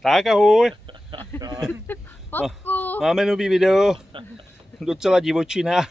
Tak ahoj. Fotku. Máme nový video. Docela divočina.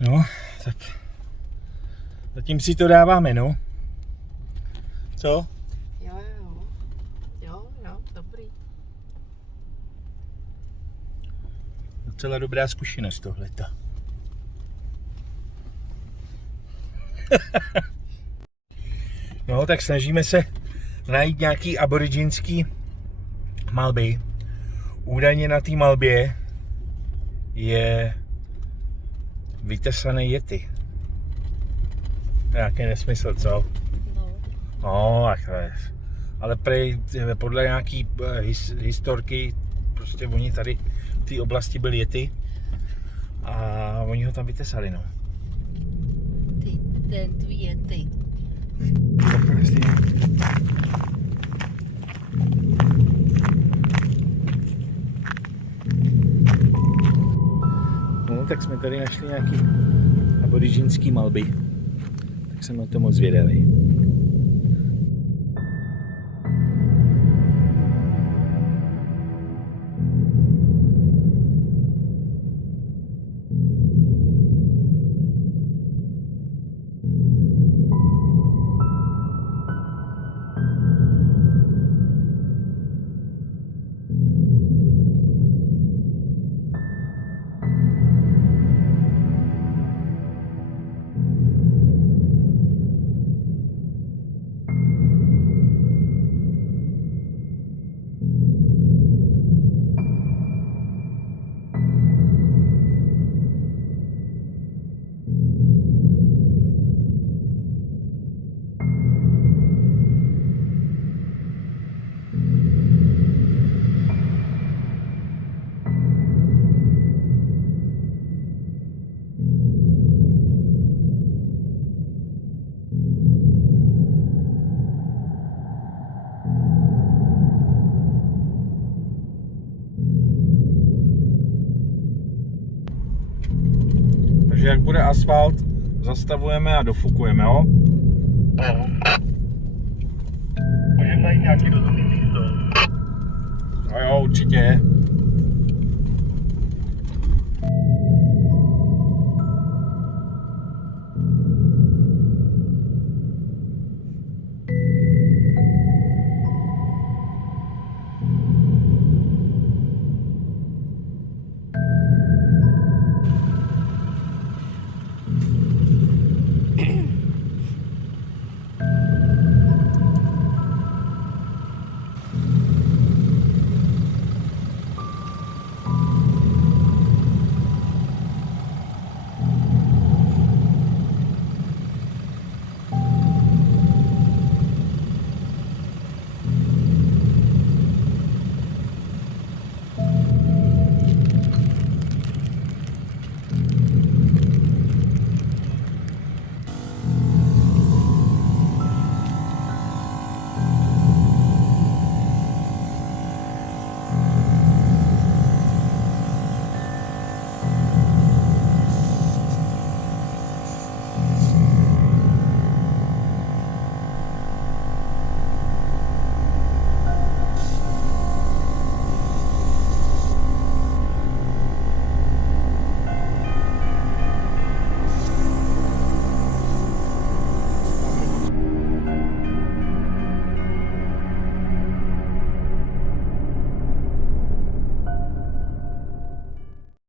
No, tak zatím si to dáváme, no. Co? Jo, dobrý. Docela dobrá zkušenost tohleta. No, tak snažíme se najít nějaký aboriginský malby. Údajně na té malbě je vytesaný yeti. Nějaký nesmysl, co? No, ale prej, podle nějaký historky, prostě oni tady v té oblasti byli yeti a oni ho tam vytesali, no. Ten tu yeti. tak jsme tady našli nějaký aboriginský malby. Tak jsem na to moc zvědavý. Takže jak bude asfalt, zastavujeme a dofukujeme, jo? Můžeme najít nějaký rozumný místo. No jo, určitě.